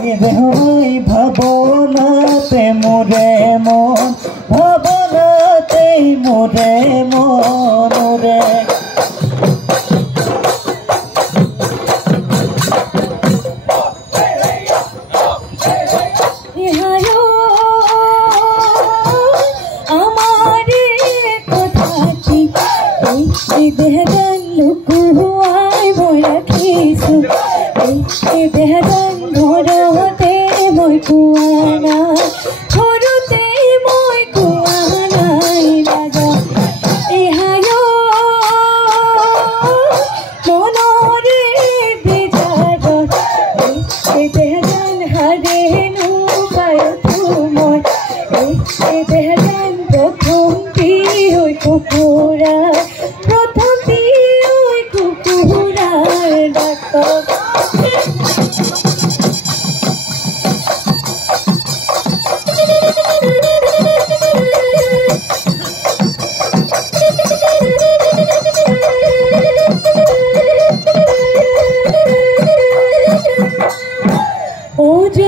হয় ভাবনাতে মোৰে মন ভাবনাতে মোৰে মন ৰে দেহদান ঘৰতে মই কোৱা নাই ঘৰতে মই কোৱা নাই ৰাজা এহায় মনৰে বিজাৰত দেহদান হাৰেনো পায়তো মই দেহদান প্ৰথম কি হৈ কুকুৰা প্ৰথম